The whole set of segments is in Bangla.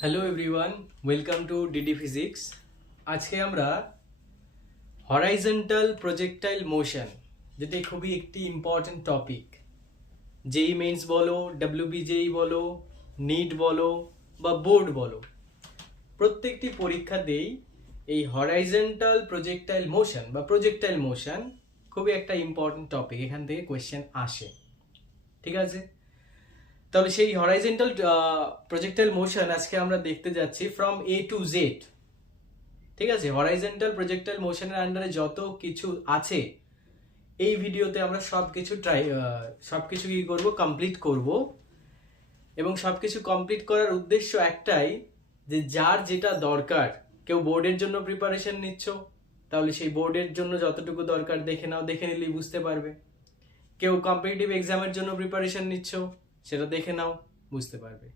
Hello everyone, welcome to DD physics. আজকে আমরা হরাইজন্টাল প্রজেক্টাইল মোশন, যেটা খুবই একটি ইম্পর্টেন্ট টপিক। জেই মেইনস বলো, ডাব্লিউবিজেই বলো, নিট বলো বা বোর্ড বলো, প্রত্যেকটি পরীক্ষাতেই এই হরাইজন্টাল প্রজেক্টাইল মোশন বা প্রজেক্টাইল মোশন খুবই একটা ইম্পর্টেন্ট টপিক। এখান থেকে কোয়েশ্চেন আসে, ঠিক আছে? তাহলে সেই হরাইজন্টাল প্রজেক্টাইল মোশন আজকে আমরা দেখতে যাচ্ছি ফ্রম এ টু জেড, ঠিক আছে? হরাইজন্টাল প্রজেক্টাইল মোশনের আন্ডারে যত কিছু আছে এই ভিডিওতে আমরা সবকিছু কি করব, কমপ্লিট করব। এবং সবকিছু কমপ্লিট করার উদ্দেশ্য একটাই, যে যার যেটা দরকার, কেউ বোর্ডের জন্য প্রিপারেশন নিচ্ছ, তাহলে সেই বোর্ডের জন্য যতটুকু দরকার দেখে নাও, দেখে নিলেই বুঝতে পারবে। কেউ কম্পিটিটিভ এক্সামের জন্য প্রিপারেশন নিচ্ছ, সেটা দেখে নাও, বুঝতে পারবে।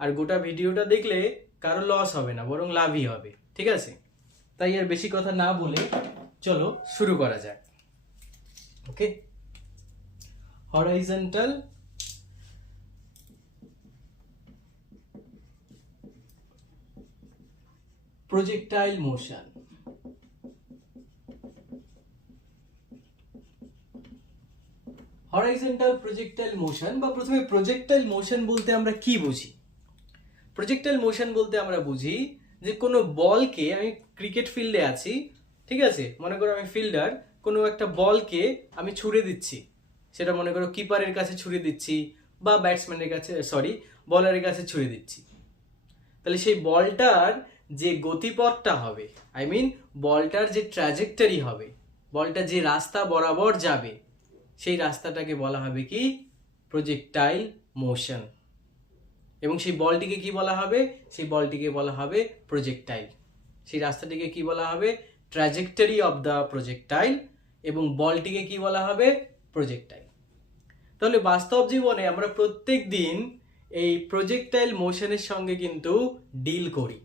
আর গোটা ভিডিওটা দেখলে কারো লস হবে না, বরং লাভই হবে, ঠিক আছে? তাই আর বেশি কথা না বলে চলো শুরু করা যাক। Okay, horizontal projectile motion. Horizontal projectile motion বা প্রথমে প্রজেক্টাইল মোশন বলতে আমরা কি বুঝি? প্রজেক্টাইল মোশন বলতে আমরা বুঝি যে কোনো বলকে, আমি ক্রিকেট ফিল্ডে আছি, ঠিক আছে? মনে করো আমি ফিল্ডার, কোনো একটা বলকে আমি ছুড়ে দিচ্ছি, সেটা মনে করো কিপারের কাছে ছুড়ে দিচ্ছি বা ব্যাটসম্যানের কাছে, বলারের কাছে ছুড়ে দিচ্ছি। তাহলে সেই বলটার যে গতিপথটা হবে, বলটার যে ট্র্যাজেক্টরি হবে, বলটা যে রাস্তা বরাবর যাবে, সেই রাস্তাটাকে বলা হবে কি? Projectile motion. এবং সেই বলটিকে কি বলা হবে? সেই বলটিকে বলা হবে প্রজেক্টাইল। সেই রাস্তাটিকে কি বলা হবে? Trajectory of the projectile. এবং বলটিকে কি বলা হবে? প্রজেক্টাইল। তাহলে বাস্তব জীবনে আমরা প্রত্যেক দিন এই প্রজেক্টাইল মোশনের সঙ্গে কিন্তু ডিল করি,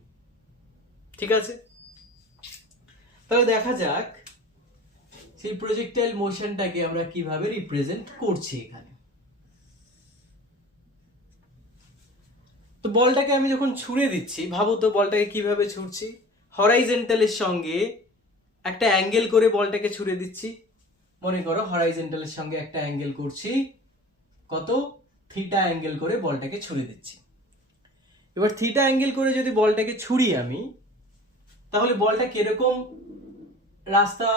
ঠিক আছে? তাহলে দেখা যাক সেই প্রজেক্টাইল মোশনটাকে আমরা কিভাবে রিপ্রেজেন্ট করছি এখানে। তো বলটাকে আমি যখন ছুঁড়ে দিচ্ছি, ভাবো তো বলটাকে কিভাবে ছুঁড়ছি। হরাইজন্টালের সঙ্গে একটা অ্যাঙ্গেল করে বলটাকে ছুঁড়ে দিচ্ছি। মনে করো হরাইজন্টালের সঙ্গে একটা অ্যাঙ্গেল করছি, কত? থিটা অ্যাঙ্গেল করে বলটাকে ছুঁড়ে দিচ্ছি। এবার থিটা অ্যাঙ্গেল করে যদি বলটাকে ছুঁড়ি আমি, তাহলে বলটা কিরকম রাস্তা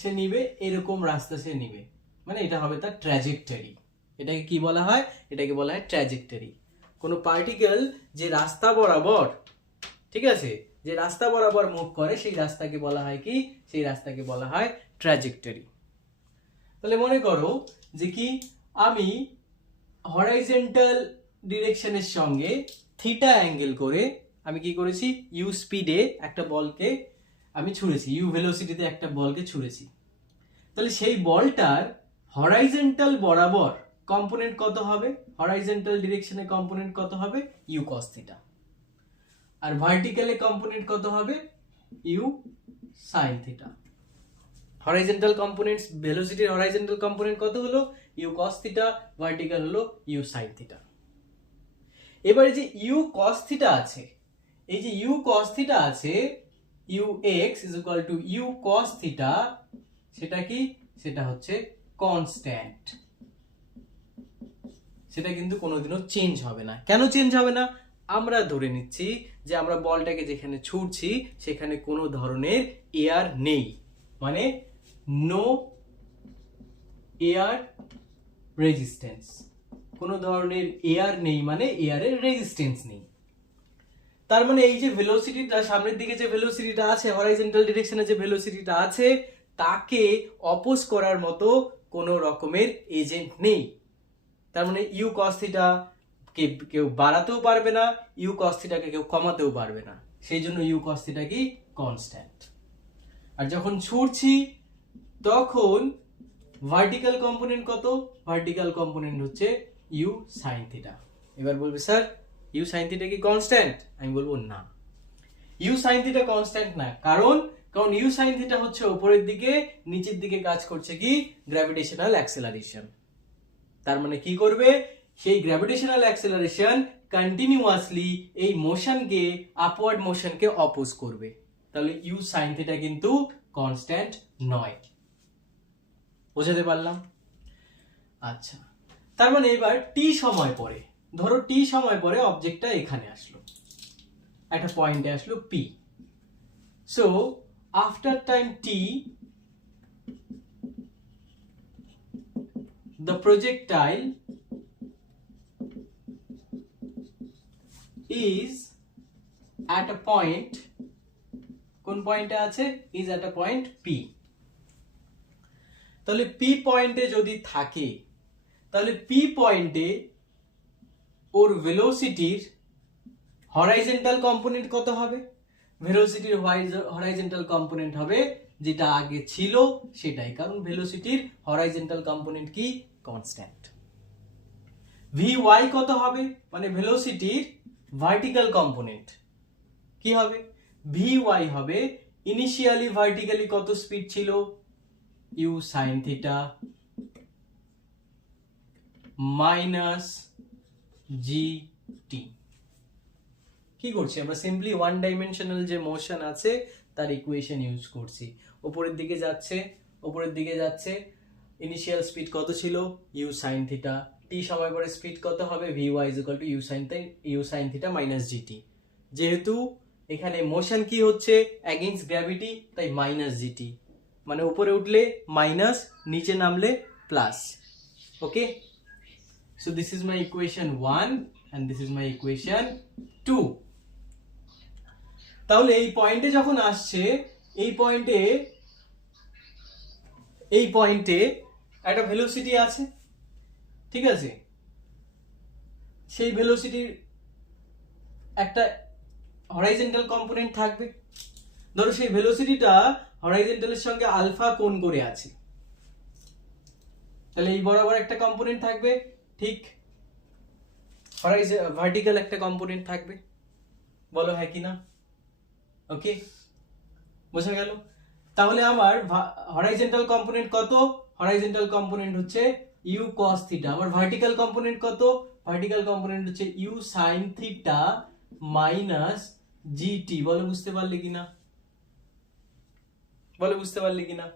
সে নিবে? এরকম রাস্তা সে নিবে, মানে এটা হবে তার ট্র্যাজেক্টরি। এটাকে কি বলা হয়? এটাকে বলা হয় ট্র্যাজেক্টরি। কোনো পার্টিকেল যে রাস্তা বরাবর, ঠিক আছে, যে রাস্তা বরাবর মুভ করে, সেই রাস্তাকে বলা হয় কি? সেই রাস্তাকে বলা হয় ট্র্যাজেক্টরি। তাহলে মনে করো যে কি, আমি হরাইজন্টাল ডিরেকশনের সঙ্গে থিটা অ্যাঙ্গেল করে আমি কি করেছি? ইউ স্পিডে একটা বলকে আমি ছুঁড়েছি, ইউ ভেলোসিটিতে একটা বলকে ছুঁড়েছি। তাহলে সেই বলটার হরাইজন্টাল বরাবর কম্পোনেন্ট কত হবে? হরাইজন্টাল ডিরেকশনে কম্পোনেন্ট কত হবে? U cos theta. আর ভার্টিক্যালে কম্পোনেন্ট কত হবে? U sine theta. Horizontal components, ভেলোসিটির হরাইজন্টাল কম্পোনেন্ট কত হলো? ইউ কস থিটা, ভার্টিক্যাল হলো ইউ সাইন থিটা। এবারে যে ইউ কস থিটা আছে, এই যে ইউ কস থিটা আছে, u x is equal to u cos theta, সেটা কি? সেটা হচ্ছে কনস্ট্যান্ট। সেটা কিন্তু কোনোদিনও চেঞ্জ হবে না। কেন চেঞ্জ হবে না? আমরা ধরে নিচ্ছি যে আমরা বলটাকে যেখানে ছুঁড়ছি সেখানে কোনো ধরনের এয়ার নেই, মানে নো এয়ার রেজিস্ট্যান্স। কোনো ধরনের এয়ার নেই মানে এয়ারের রেজিস্ট্যান্স নেই। তার মানে এই যে ভেলোসিটিটা, সামনের দিকে যে ভেলোসিটিটা আছে, হরাইজন্টাল ডিরেকশনে যে ভেলোসিটিটা আছে, তাকে অপোজ করার মতো কোনো রকমের এজেন্ট নেই। তার মানে ইউ কস থিটা কে কেউ বাড়াতেও পারবে না, ইউ কস থিটাকে কেউ কমাতেও পারবে না। সেই জন্য ইউ কস থিটা কি? কনস্ট্যান্ট। আর যখন ছুঁড়ছি তখন ভার্টিক্যাল কম্পোনেন্ট কত? ভার্টিক্যাল কম্পোনেন্ট হচ্ছে ইউ সাইন থিটা। এবার বলবে স্যার ইউ সাইন থিটা কি কনস্ট্যান্ট? আমি বলবো না, ইউ সাইন থিটা কনস্ট্যান্ট না। কারণ ইউ সাইন থিটা হচ্ছে উপরের দিকে, নিচের দিকে কাজ করছে কি? Gravitational acceleration. তার মানে কি করবে? সেই গ্র্যাভিটেশনাল অ্যাক্সেলারেশন কন্টিনিউয়াসলি এই মোশনকে, আপওয়ার্ড মোশনকে অপোজ করবে। তাহলে ইউ সাইন থিটা কিন্তু কনস্ট্যান্ট নয়। বোঝাতে পারলাম? আচ্ছা, তার মানে এবার টি সময় পরে, ধরো টি সময় পরে অবজেক্টটা এখানে আসলো, একটা পয়েন্টে আসলো P. So after time T the projectile is at a point, কোন পয়েন্টে আছে? is at a point P। তাহলে P পয়েন্টে যদি থাকে, তাহলে P পয়েন্টে ওর ভেলোসিটির হরাইজন্টাল কম্পোনেন্ট কত হবে? ভেলোসিটির হরাইজন্টাল কম্পোনেন্ট হবে যেটা আগে ছিল সেটাই, কারণ ভেলোসিটির হরাইজন্টাল কম্পোনেন্ট কি? কনস্ট্যান্ট। vy কত হবে? মানে ভেলোসিটির ভার্টিক্যাল কম্পোনেন্ট কি হবে? vy হবে ইনিশিয়ালি ভার্টিক্যালি কত স্পিড ছিল? u sin theta minus gt। কি করছি আমরা? সিম্পলি ওয়ান ডাইমেনশনাল যে মোশন আছে তার ইকুয়েশন ইউজ করছি। উপরের দিকে যাচ্ছে, উপরের দিকে যাচ্ছে, ইনিশিয়াল স্পিড কত ছিল? u sin theta. টি সময় পরে স্পিড কত হবে? vy u sin theta minus gt। যেহেতু এখানে মোশন কি হচ্ছে? অ্যাগেইনস্ট গ্র্যাভিটি, তাই মাইনাস gt, মানে উপরে উঠলে মাইনাস, নিচে নামলে plus. Okay, so this is my equation 1 and this is my equation 2। তাহলে এই পয়েন্টে যখন আসছে, এই পয়েন্টে একটা ভেলোসিটি আছে, ঠিক আছে? সেই ভেলোসিটির একটা হরাইজন্টাল কম্পোনেন্ট থাকবে। ধরো সেই ভেলোসিটিটা হরাইজন্টালের সঙ্গে আলফা কোণ করে আছে, তাহলে এই বরাবর একটা কম্পোনেন্ট থাকবে, ঠিক ভার্টিক্যাল একটা কম্পোনেন্ট থাকবে। বলো হ্যাঁ কি না? ওকে, বোঝা গেল? তাহলে আমার হরাইজন্টাল কম্পোনেন্ট কত? হরাইজন্টাল কম্পোনেন্ট হচ্ছে ইউ কস থিটা। আমার ভার্টিক্যাল কম্পোনেন্ট কত? ভার্টিক্যাল কম্পোনেন্ট হচ্ছে u sine theta minus g t. বলো বুঝতে পারলে কিনা? বলো বুঝতে পারলে কিনা?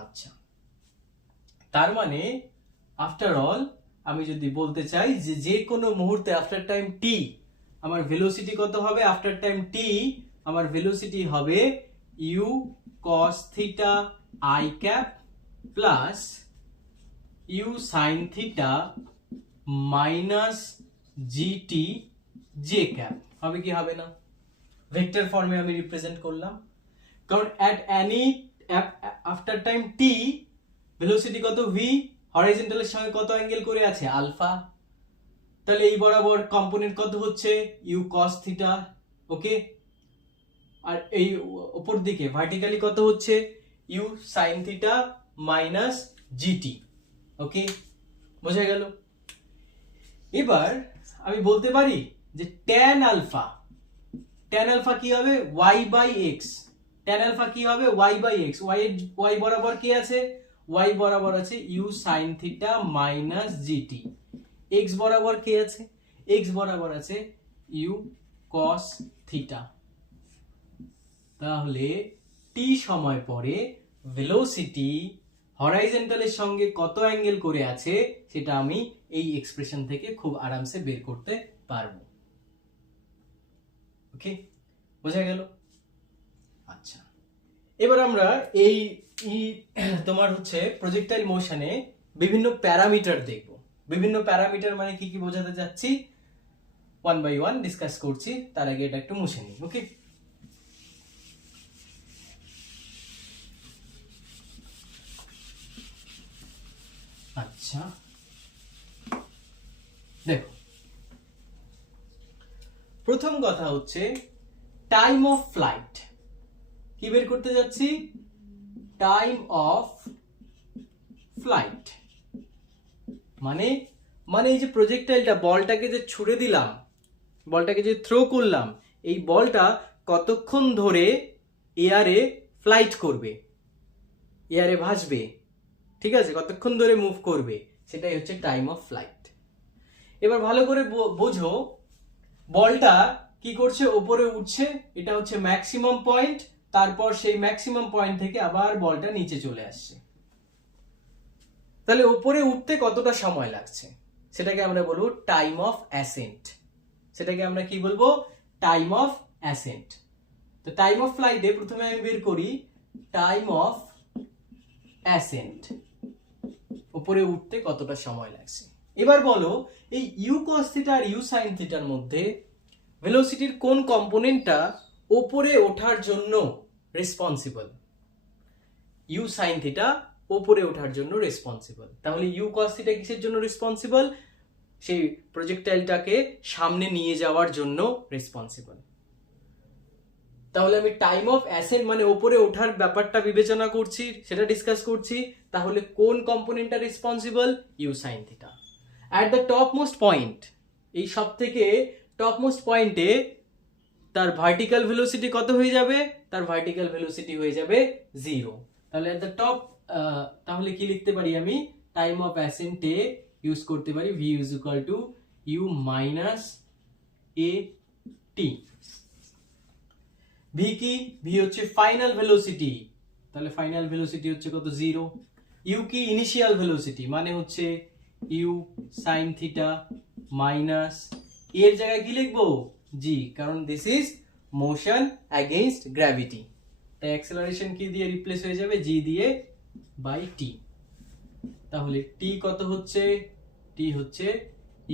আচ্ছা, তার মানে আফটার অল আমি যদি বলতে চাই যে যে কোনো মুহূর্তে আফটার টাইম টি আমার ভেলোসিটি কত হবে? আফটার টাইম টি আমার ভেলোসিটি হবে u cos theta i cap plus u sine theta minus g t j cap. হবে কি হবে না? ভেক্টর ফর্মে আমি রিপ্রেজেন্ট করলাম, কারণ at any after time T velocity কত? ভি, হরাইজন্টালের সঙ্গে কত অ্যাঙ্গেল করে আছে? আলফা। তাহলে এই বরাবর কম্পোনেন্ট কত হচ্ছে? U cos theta. ওকে, আর এই উপর দিকে ভার্টিক্যালি কত হচ্ছে? U sine theta minus g t. Okay, বোঝা গেল? এবার আমি বলতে পারি যে ট্যান আলফা কি হবে? y by x. Tan alpha কি হবে? y by x. y বরাবর কি আছে? y বরাবর আছে u sine theta minus g t. x বরাবর কি আছে? x বরাবর আছে ইউ কস থিটা। তাহলে টি সময় পরে ভেলোসিটি হরাইজন্টালের সঙ্গে কত অ্যাঙ্গেল করে আছে সেটা আমি এই এক্সপ্রেশন থেকে খুব আরামসে বের করতে পারবো। ওকে, বোঝা গেল? আচ্ছা, এবার আমরা এই তোমার হচ্ছে প্রজেক্টাইল মোশনে বিভিন্ন প্যারামিটার দেখব। বিভিন্ন প্যারামিটার মানে কি কি বোঝাতে যাচ্ছি ওয়ান বাই ওয়ান ডিসকাস করছি। তার আগে এটা একটু মুছে নিই। ওকে, আচ্ছা দেখো, প্রথম কথা হচ্ছে টাইম অফ ফ্লাইট। কি বের করতে যাচ্ছি? টাইম অফ ফ্লাইট মানে এই যে প্রজেক্টাইলটা, বলটাকে যে ছুড়ে দিলাম, বলটাকে যে থ্রো করলাম, এই বলটা কতক্ষণ ধরে এয়ারে ফ্লাইট করবে, এয়ারে ভাসবে, ঠিক আছে? কতক্ষণ ধরে মুভ করবে, সেটাই হচ্ছে টাইম অফ ফ্লাইট। এবার ভালো করে বোঝো, বলটা কি করছে, ওপরে উঠছে, এটা হচ্ছে ম্যাক্সিমাম পয়েন্ট, তারপর সেই ম্যাক্সিমাম পয়েন্ট থেকে আবার বলটা নিচে চলে আসছে। তাহলে ওপরে উঠতে কতটা সময় লাগছে সেটাকে আমরা বলবো টাইম অফ অ্যাসেন্ট। সেটাকে আমরা কি বলবো? Time of accent. তো টাইম অফ ফ্লাইটে প্রথমে আমি বের করি টাইম অফ অ্যাসেন্ট, উপরে উঠতে কতটা সময় লাগছে। এবার বলো এই ইউ কস থিটা আর ইউ সাইন থিটার মধ্যে ভেলোসিটির কোন কম্পোনেন্টটা উপরে ওঠার জন্য রেসপন্সিবল? ইউ সাইন থিটা উপরে ওঠার জন্য রেসপন্সিবল। তাহলে ইউ কস থিটা কিসের জন্য রেসপন্সিবল? সেই প্রজেক্টাইলটাকে সামনে নিয়ে যাওয়ার জন্য রেসপন্সিবল। তাহলে আমি টাইম অফ অ্যাসেন্ট মানে উপরে ওঠার ব্যাপারটা বিবেচনা করছি, সেটা ডিসকাস করছি। তাহলে কোন কম্পোনেন্টটা responsible? U sine theta. At the top most point, এই সব থেকে টপ মোস্ট পয়েন্টে তার ভার্টিক্যাল ভেলোসিটি কত হয়ে যাবে? তার ভার্টিক্যাল ভেলোসিটি হয়ে যাবে 0। তাহলে এট দ্য টপ, তাহলে কি লিখতে পারি আমি? টাইম অফ অ্যাসেন্টে ইউজ করতে পারি v is equal to u minus a t. V কি? ভি হচ্ছে ফাইনাল ভেলোসিটি, তাহলে ফাইনাল ভেলোসিটি হচ্ছে কত? 0। ইউ কি? ইনিশিয়াল ভেলোসিটি, মানে হচ্ছে ইউ সাইন থিটা মাইনাস এর জায়গায় কি লিখবো? জি, কারণ this is motion against gravity, তাই অ্যাক্সেলারেশন কি দিয়ে রিপ্লেস হয়ে যাবে? জি দিয়ে বাই টি। তাহলে টি কত হচ্ছে? টি হচ্ছে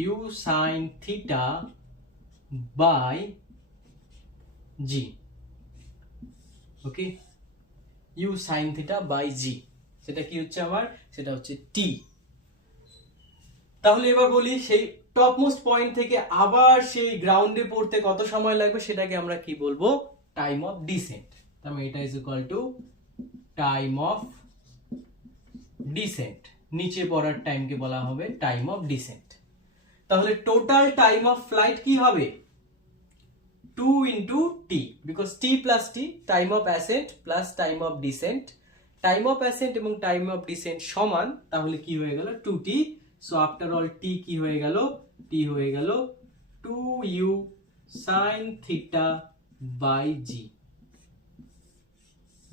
u sine theta by g. Okay, u sine theta by g, সেটা কি হচ্ছে আমার? সেটা হচ্ছে টি। তাহলে এবার বলি সেই টপ মোস্ট পয়েন্ট থেকে আবার সেই গ্রাউন্ডে পড়তে কত সময় লাগবে সেটাকে আমরা কি বলবো? Time of descent. তার মানে এটা is equal to time of descent, নিচে পড়ার টাইমকে বলা হবে টাইম অফ ডিসেন্ট। তাহলে টোটাল টাইম অফ ফ্লাইট কি হবে? 2 into t, because t plus t, time of ascent plus time of descent, time of ascent এবং time of descent সমান, তাহলে কি হয়ে গেল? 2t। So after all t কি হয়ে গেল? t হয়ে গেল 2u sin theta by g।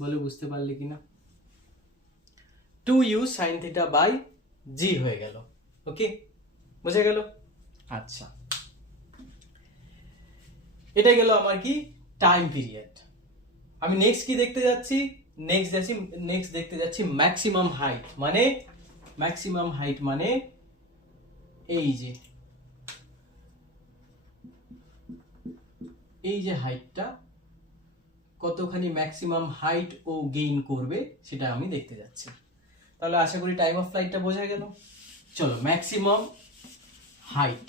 বলে বুঝতে পারলে কিনা? 2u sin theta by g হয়ে গেল। ওকে, বুঝা গেল? আচ্ছা, এটা গেল আমার কি? Time period. আমি নেক্সট কি দেখতে যাচ্ছি? নেক্সট দেখতে যাচ্ছি ম্যাক্সিমাম হাইট। মানে ম্যাক্সিমাম হাইট মানে এই যে হাইটটা কতখানি ম্যাক্সিমাম হাইট ও গেইন করবে সেটা আমি দেখতে যাচ্ছি। তাহলে আশা করি টাইম অফ ফ্লাইটটা বোঝা গেল। চলো ম্যাক্সিমাম হাইট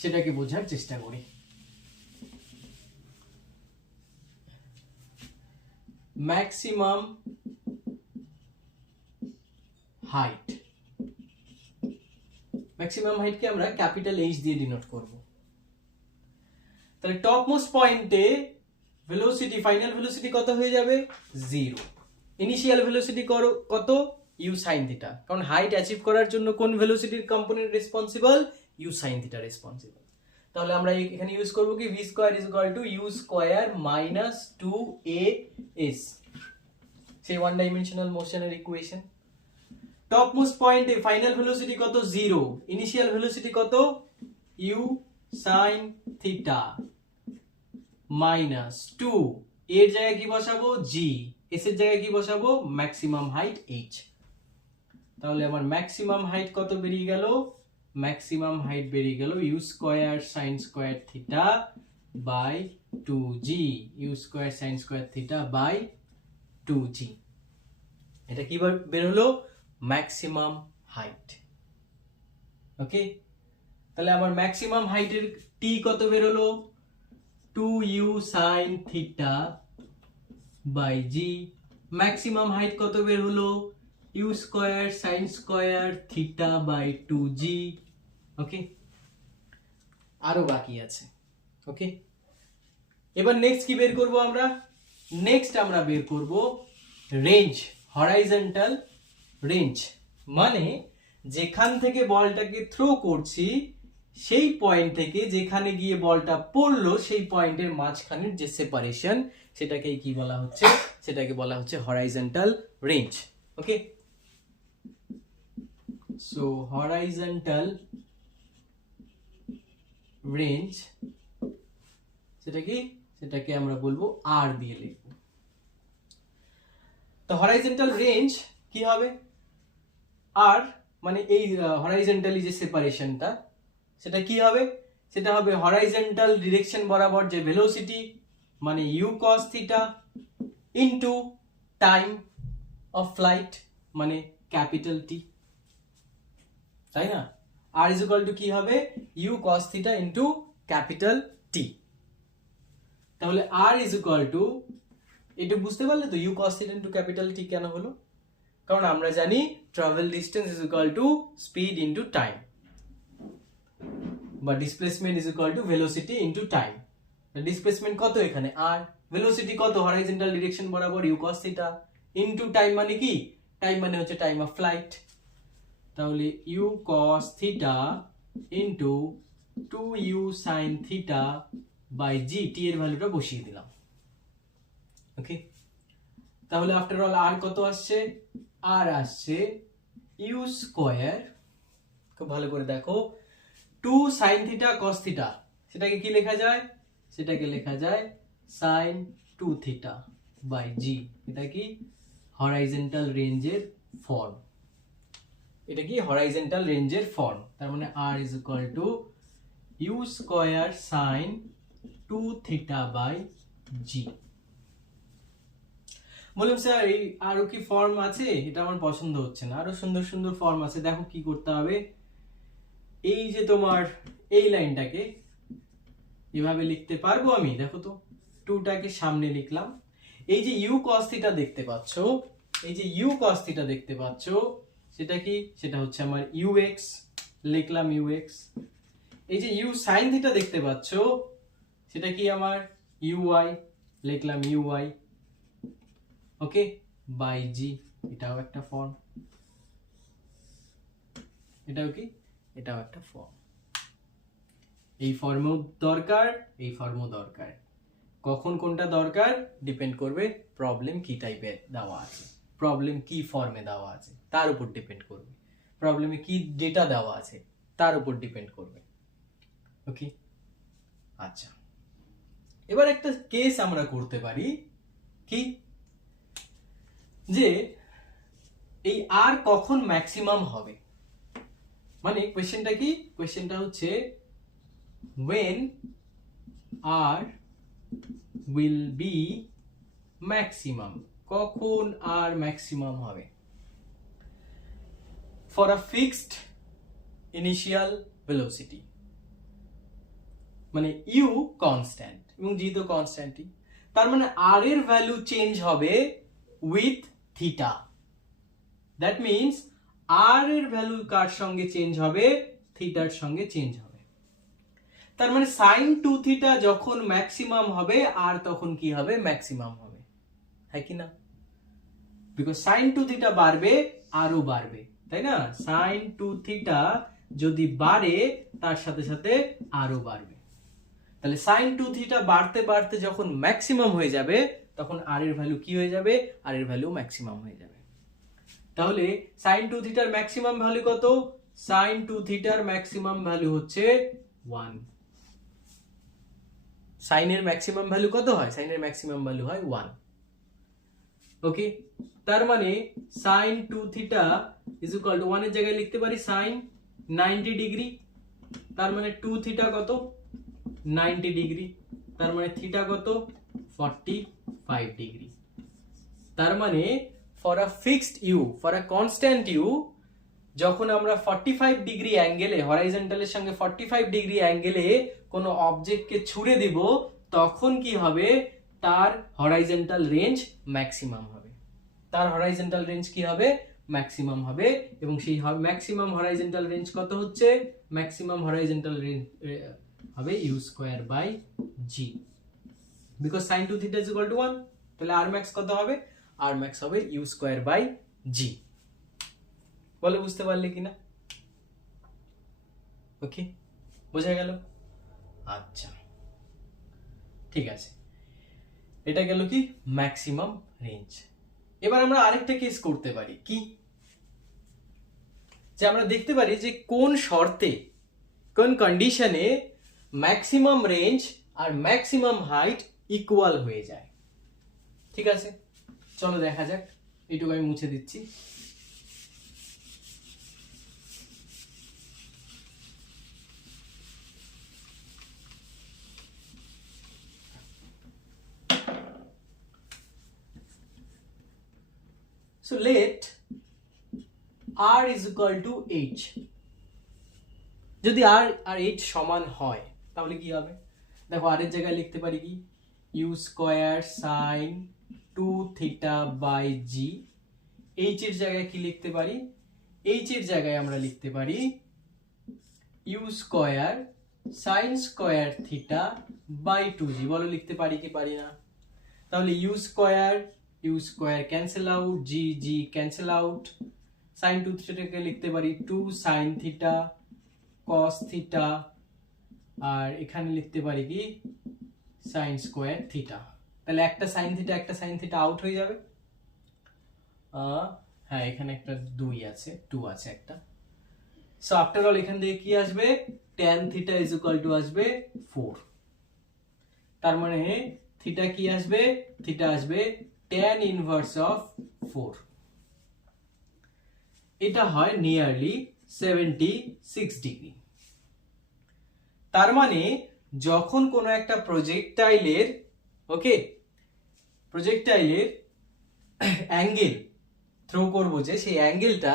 সেটাকে বোঝার চেষ্টা করি। ম্যাক্সিমাম হাইট, ম্যাক্সিমাম হাইটকে আমরা ক্যাপিটাল এইচ দিয়ে ডিনোট করব। তাহলে টপ মোস্ট পয়েন্টে ভেলোসিটি, ফাইনাল ভেলোসিটি কত হয়ে যাবে? 0। ইনিশিয়াল ভেলোসিটি কত? ইউ সাইন থিটা, কারণ হাইট অ্যাচিভ করার জন্য কোন ভেলোসিটির component responsible? U sine theta responsible. তাহলে আমরা এখানে ইউজ করব কি? v square is equal to u square minus 2as, সেই ওয়ান ডাইমেনশনাল মোশনের ইকুয়েশন। টপ মোস্ট পয়েন্টে ফাইনাল ভেলোসিটি কত? 0। ইনিশিয়াল ভেলোসিটি কত? ইউ সাইন থিটা মাইনাস 2, এর জায়গায় কি বসাবো? জি, এস এর জায়গায় কি বসাবো? Maximum height h। তাহলে আমার ম্যাক্সিমাম হাইট কত বেরিয়ে গেল? ম্যাক্সিমাম হাইট বেরিয়ে গেল u square sine square theta by 2g, u square sine square theta by 2g। এটা কি বের হলো? Maximum height. ওকে, তাহলে আমার ম্যাক্সিমাম হাইটের টি কত বের হলো? 2u sin theta by g। Maximum height কত বের হলো? u square sin square theta by 2g। Okay, আরো বাকি আছে। ওকে, এবার নেক্সট কি বের করব আমরা? নেক্সট আমরা বের করব রেঞ্জ, হরাইজন্টাল রেঞ্জ। মানে যেখান থেকে বলটাকে থ্রো করছি সেই পয়েন্ট থেকে যেখানে গিয়ে বলটা পড়লো সেই পয়েন্টের মাঝখানের যে সেপারেশন সেটাকে কি বলা হচ্ছে, সেটাকে বলা হচ্ছে হরাইজন্টাল রেঞ্জ। ওকে, সো হরাইজন্টাল রেঞ্জ সেটা কি, সেটাকে আমরা বলবো আর দিয়ে লিখবো। তো হরাইজন্টাল রেঞ্জ কি হবে, আর মানে এই হরাইজন্টালি যে সেপারেশনটা সেটা কি হবে, সেটা হবে হরাইজন্টাল ডিরেকশন বরাবর যে ভেলোসিটি মানে u cos theta into time of flight মানে ক্যাপিটাল টি, তাই না? আর ইজ ইকুয়াল টু কি হবে, u cos theta into capital T. তাহলে আর ইজ ইকুয়াল টু, এটা বুঝতে পারলে তো u cos theta into capital T কেন হলো? কারণ আমরা জানি travel distance is equal to speed into time, বা displacement is equal to velocity into time. Displacement কত এখানে আর, ভেলোসিটি কত হরাইজন্টাল ডিরেকশন বরাবর u cos theta, into time মানে কি, টাইম মানে হচ্ছে টাইম অফ ফ্লাইট। তাহলে u cos theta into 2u sin theta by g, t এর ভ্যালুটা বসিয়ে দিলাম। ওকে, তাহলে আফটার অল আর কত আসছে, আর আসছে ইউ স্কয়ার, খুব ভালো করে দেখো, 2 sin থিটা cos থিটা, সেটাকে কি লেখা যায়, সেটাকে লেখা যায় sin 2 থিটা বাই জি। এটা কি হরাইজন্টাল রেঞ্জের ফর্ম, এটা কি হরাইজন্টাল রেঞ্জের ফর্ম। তার মানে r is equal to u square sin 2 theta by g. বললাম স্যার এই আরো কি ফর্ম আছে, এটা আমার পছন্দ হচ্ছে না, আরো সুন্দর সুন্দর ফর্ম আছে। দেখো কি করতে হবে, এই যে তোমার এই লাইনটাকে এভাবে লিখতে পারবো আমি, দেখো তো 2টাকে সামনে লিখলাম, এই যে ইউ cos থিটা দেখতে পাচ্ছো, এই যে ইউ cos থিটা দেখতে পাচ্ছো সেটা কি, সেটা হচ্ছে আমার ux, লিখলাম ux। এই যে ইউ sin থিটা দেখতে পাচ্ছো সেটা কি আমার uy, লিখলাম uy। ওকে, বাই জি, এটাও একটা ফর্ম, এটাও কি, এটাও একটা ফর্ম। এই ফর্মও দরকার, এই ফর্মও দরকার। কখন কোনটা দরকার ডিপেন্ড করবে প্রবলেম কি টাইপের দেওয়া আছে, প্রবলেম কি ফর্মে দেওয়া আছে তার উপর ডিপেন্ড করবে, প্রবলেমে কি ডেটা দেওয়া আছে তার উপর ডিপেন্ড করবে। ওকে, আচ্ছা, এবার একটা কেস আমরা করতে পারি কি, যে এই আর কখন ম্যাক্সিমাম হবে, মানে কোশ্চেনটা কি, কোশ্চেনটা হচ্ছে when r will be maximum, কখন আর ম্যাক্সিমাম হবে for a fixed initial velocity, মানে u কনস্ট্যান্ট এবং g তো কনস্ট্যান্টই, তার মানে r এর ভ্যালু চেঞ্জ হবে with theta. That means r এর ভ্যালু কার সঙ্গে চেঞ্জ হবে, থিটার সঙ্গে চেঞ্জ হবে। তার মানে sin 2 থিটা যখন ম্যাক্সিমাম হবে আর তখন কি হবে, ম্যাক্সিমাম হবে, হ্যাঁ কি না? বিকজ sin 2 থিটা বাড়বে আরো বাড়বে, তাই না? sin 2 থিটা যদি বাড়ে তার সাথে সাথে আরো বাড়বে, তাহলে sin 2 থিটা বাড়তে বাড়তে যখন ম্যাক্সিমাম হয়ে যাবে তখন r এর ভ্যালু কি হয়ে যাবে, r এর ভ্যালু ম্যাক্সিমাম হয়ে যাবে। তাহলে sin 2 থিটার ম্যাক্সিমাম ভ্যালু কত, sin 2 থিটার ম্যাক্সিমাম ভ্যালু হচ্ছে 1। sin এর ম্যাক্সিমাম ভ্যালু কত হয়, sin এর ম্যাক্সিমাম ভ্যালু হয় 1। ওকে, তার মানে sin 2 theta is equal to 1 এর জায়গায় লিখতে পারি sin 90 ডিগ্রি, তার মানে 2 থিটা কত 90 ডিগ্রি, তার মানে থিটা কত 45 ডিগ্রি। তার মানে for a fixed u, for a constant u, যখন আমরা 45 ডিগ্রি অ্যাঙ্গেলে, হরাইজন্টালের সঙ্গে 45 ডিগ্রি অ্যাঙ্গেলে কোনো অবজেক্টকে ছুড়ে দিব তখন কি হবে, তার হরাইজন্টাল রেঞ্জ ম্যাক্সিমাম হবে, তার হরাইজন্টাল রেঞ্জ কি হবে, ম্যাক্সিমাম হবে। এবং সেই ম্যাক্সিমাম হরাইজন্টাল রেঞ্জ কত হচ্ছে, ম্যাক্সিমাম হরাইজন্টাল রেঞ্জ হবে u square by g, because sin 2 theta is equal to 1, তাহলে r max কত হবে, r max হবে ইউ স্কয়ার বাই জি। বলে বুঝতে পারলে কিনা? ওকে, বোঝা গেল? আচ্ছা, ঠিক আছে, এটা গেল কি ম্যাক্সিমাম রেঞ্জ। এবার আমরা আরেকটা কেস করতে পারি, কি যে আমরা দেখতে পারি যে কোন শর্তে, কোন কন্ডিশনে ম্যাক্সিমাম রেঞ্জ আর ম্যাক্সিমাম হাইট ইকুয়াল হয়ে যায়। ঠিক আছে, চলো দেখা যাক। এইটুকু আমি মুছে দিচ্ছি। So let r is equal to h, যদি r আর h সমান হয় তাহলে কি হবে? দেখো r এর জায়গায় লিখতে পারি কি u square sin 2 theta by g। h এর জায়গায় কি লিখতে পারি? h এর জায়গায় আমরা লিখতে পারি u square sin square theta by 2g। বলো লিখতে পারি কি পারি না? তাহলে u square cancel out, g cancel out, sin 2 থিটাকে লিখতে পারি 2 sin থিটা cos থিটা, আর এখানে লিখতে পারি কি sin স্কয়ার থিটা। তাহলে একটা sin থিটা আউট হয়ে যাবে। হ্যাঁ, এখানে একটা 2 আছে, 2 আছে একটা। সো আফটার অল এখান থেকে কি আসবে? tan theta is equal two আসবে 4। তার মানে থিটা কি আসবে? থিটা আসবে tan ইনভার্স অফ 4। এটা হয় নিয়ারলি 76 ডিগ্রি। তার মানে যখন কোনো একটা প্রজেক্টাইলের অ্যাঙ্গেল থ্রো করব, যে সেই অ্যাঙ্গেলটা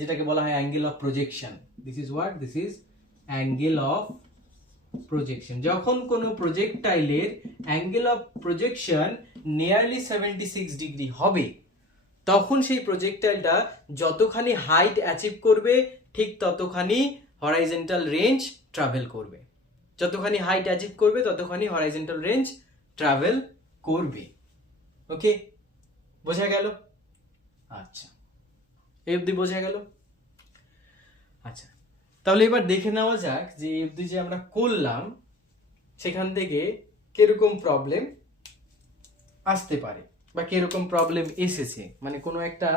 যেটাকে বলা হয় angle of projection, this is angle of projection. যখন কোনো প্রজেক্টাইলের angle of projection nearly 76 degree হবে, তখন সেই প্রজেক্টাইলটা যতখানি হাইট অ্যাচিভ করবে ঠিক ততখানি হরাইজন্টাল রেঞ্জ ট্রাভেল করবে। যতখানি হাইট অ্যাচিভ করবে ততখানি হরাইজন্টাল রেঞ্জ ট্রাভেল করবে। ওকে, বোঝা গেল? আচ্ছা, এই অবধি বোঝা গেল? আচ্ছা, তাহলে এবার দেখে নেওয়া যাক যে এই অবধি যে আমরা করলাম সেখান থেকে কিরকম প্রবলেম আসতে পারে বা কিরকম প্রবলেম এসেছে। মানে কোনো একটা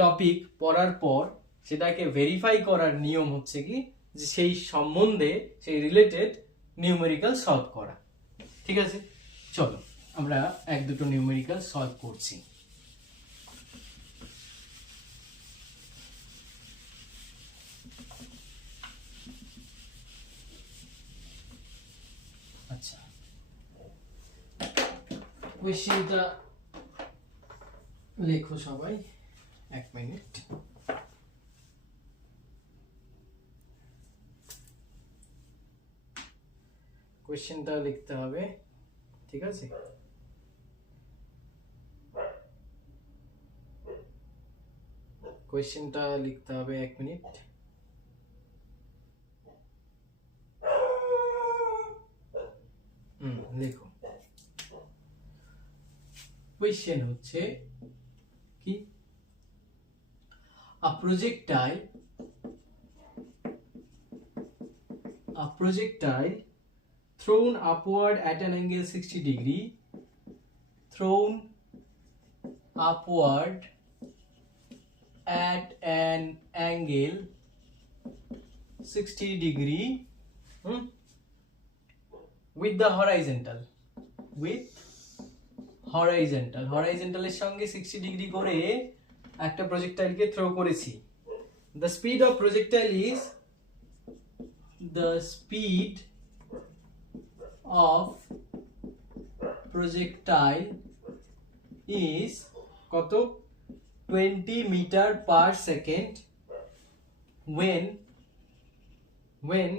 টপিক পড়ার পর সেটাকে ভেরিফাই করার নিয়ম হচ্ছে কি যে সেই সম্বন্ধে, সেই রিলেটেড নিউমেরিক্যাল সলভ করা। ঠিক আছে, চলো আমরা এক দুটো নিউমেরিক্যাল সলভ করছি। আচ্ছা, কোয়েশ্চেনটা লেখো সবাই, 1 মিনিট। কোয়েশ্চেনটা লিখতে হবে, ঠিক আছে? কোয়েশ্চেনটা লিখতে হবে 1 মিনিট। লেখো। কোয়েশ্চেন হচ্ছে কি, a projectile thrown upward at an angle 60 degree, thrown upward at an angle 60 degree with the horizontal এর সঙ্গে 60 ডিগ্রি করে একটা প্রজেক্টাইলকে থ্রো করেছি। the speed of projectile is কত? 20 metre per second when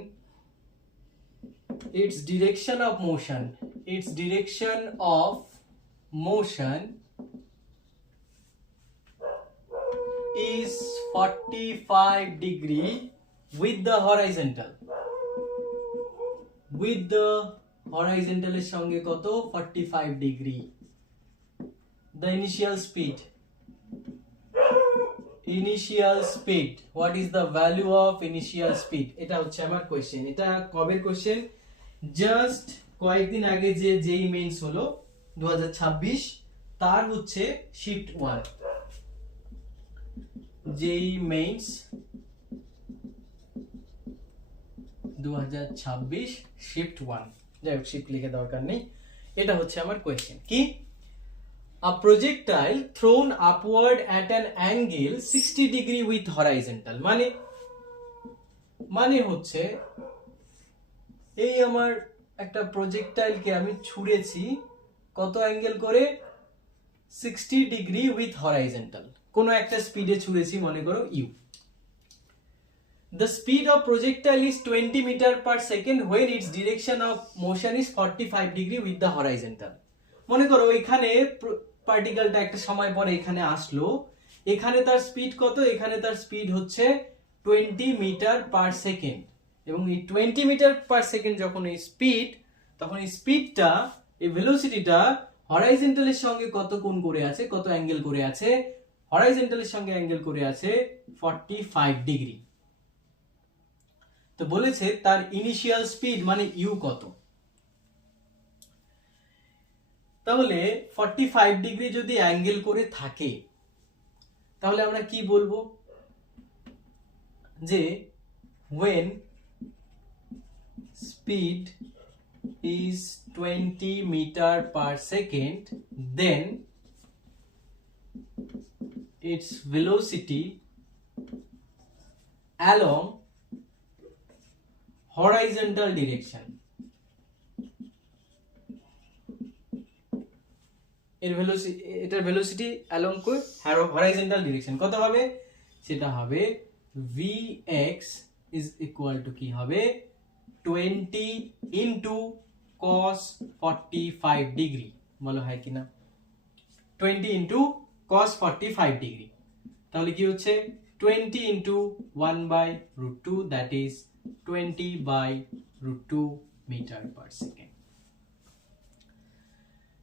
its direction of motion is 45 degree with the horizontal এর সঙ্গে কত? 45 degree. the initial speed initial speed, what is the value of initial speed, এটা হচ্ছে আমার কোশ্চেন। এটা কবের কোশ্চেন? জাস্ট কয়েকদিন আগে যে যেই মেইনস হলো 2026, তার হচ্ছে শিফট 1, যেই মেইনস 2026 শিফট 1, যাই হোক শিফট লিখে দরকার নেই। এটা হচ্ছে আমার কোয়েশ্চেন কি, a projectile thrown upward at an angle 60 degree with horizontal, মানে হচ্ছে এই আমার একটা প্রজেক্টাইলকে আমি ছুঁড়েছি কত অ্যাঙ্গেল করে, 60 ডিগ্রি উইথ হরাইজন্টাল, কোন একটা স্পিডে ছুঁড়েছি, মনে করো you. The speed of projectile is 20 meter per second when its direction of motion is 45 degree with the horizontal. মনে করো এখানে পার্টিকেলটা একটা সময় পরে এখানে আসলো, এখানে তার স্পিড কত, এখানে তার স্পিড হচ্ছে 20 মিটার পার সেকেন্ড, এবং এই 20 মিটার পার সেকেন্ড যখন এই স্পিড, তখন এই স্পিডটা, এই ভেলোসিটিটা হরাইজন্টালের সঙ্গে কত কোণ করে আছে, কত অ্যাঙ্গেল করে আছে, হরাইজন্টালের সঙ্গে অ্যাঙ্গেল করে আছে 45 ডিগ্রি। তো বলেছে তার ইনিশিয়াল স্পিড মানে ইউ কত। তাহলে 45 ডিগ্রি যদি অ্যাঙ্গেল করে থাকে, তাহলে আমরা কি বলবো, যে when speed is 20 meter per second, then its velocity along horizontal direction, এর ভেলোসিটি, এটার ভেলোসিটি অ্যালং হরাইজন্টাল ডিরেকশন কত হবে, সেটা হবে vx is equal to কি হবে 20 into cos 45 ডিগ্রি, বলো হয় কিনা, 20 into cos 45 ডিগ্রি, তাহলে কি হচ্ছে 20 into 1 by root 2, that is 20 by root 2 meter per second।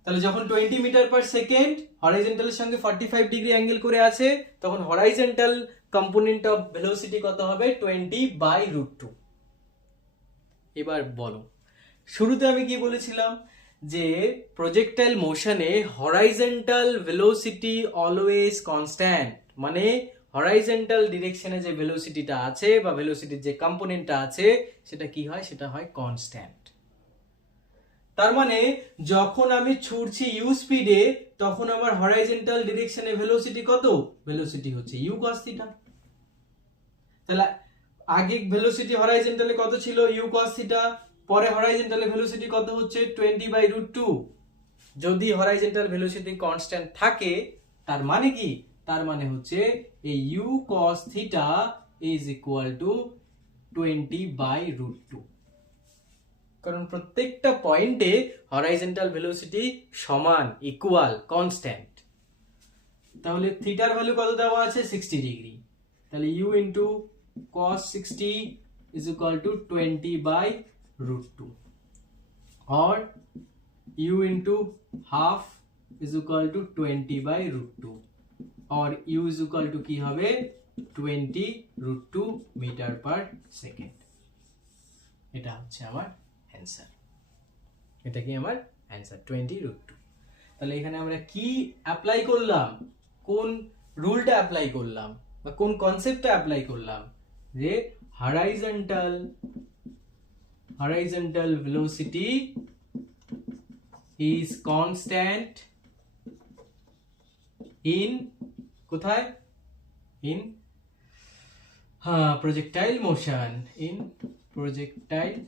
তাহলে যখন 20 মিটার পার সেকেন্ড হরাইজন্টালের সঙ্গে 45 ডিগ্রি অ্যাঙ্গেল করে আছে, তখন হরাইজন্টাল কম্পোনেন্ট অফ ভেলোসিটি কত হবে 20 বাই রুট 2। এবার বলো, শুরুতে আমি কি বলেছিলাম, যে প্রজেক্টাইল মোশনে হরাইজন্টাল ভেলোসিটি অলওয়েজ কনস্ট্যান্ট, মানে হরাইজন্টাল ডিরেকশনে যে ভেলোসিটিটা আছে বা ভেলোসিটির যে কম্পোনেন্টটা আছে সেটা কি হয়, সেটা হয় কনস্ট্যান্ট। তার মানে যখন আমি ছুটছি ইউ স্পিডে, তখন আমার হরাইজন্টাল ডিরেকশনে ভেলোসিটি কত, ভেলোসিটি হচ্ছে ইউ cos থিটা। তাহলে আগে ভেলোসিটি হরাইজন্টালে কত ছিল, ইউ cos থিটা, পরে হরাইজন্টালে ভেলোসিটি কত হচ্ছে 20 বাই রুট 2। যদি হরাইজন্টাল ভেলোসিটি কনস্ট্যান্ট থাকে, তার মানে কি, তার মানে হচ্ছে এই u cos theta is equal to 20 by root 2, কারণ প্রত্যেকটা পয়েন্টে হরাইজন্টাল ভেলোসিটি সমান, ইকুয়াল, কনস্ট্যান্ট। তাহলে থিটার ভ্যালু কত দেওয়া আছে 60 ডিগ্রি, তাহলে u into cos 60 is equal to 20 by root 2, or u into half is equal to 20 by root 2, or u is equal to কি হবে 20 root 2 মিটার পার সেকেন্ড। এটা হচ্ছে আমার অ্যান্সার, এটা কি আমার অ্যান্সার 20 root 2। তাহলে এখানে আমরা কি অ্যাপ্লাই করলাম, কোন রুলটা অ্যাপ্লাই করলাম বা কোন কনসেপ্টটা অ্যাপ্লাই করলাম, যে horizontal velocity is constant in কোথায়, in projectile motion, in projectile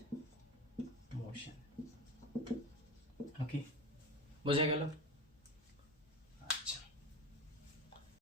motion। ওকে, বোঝা গেল।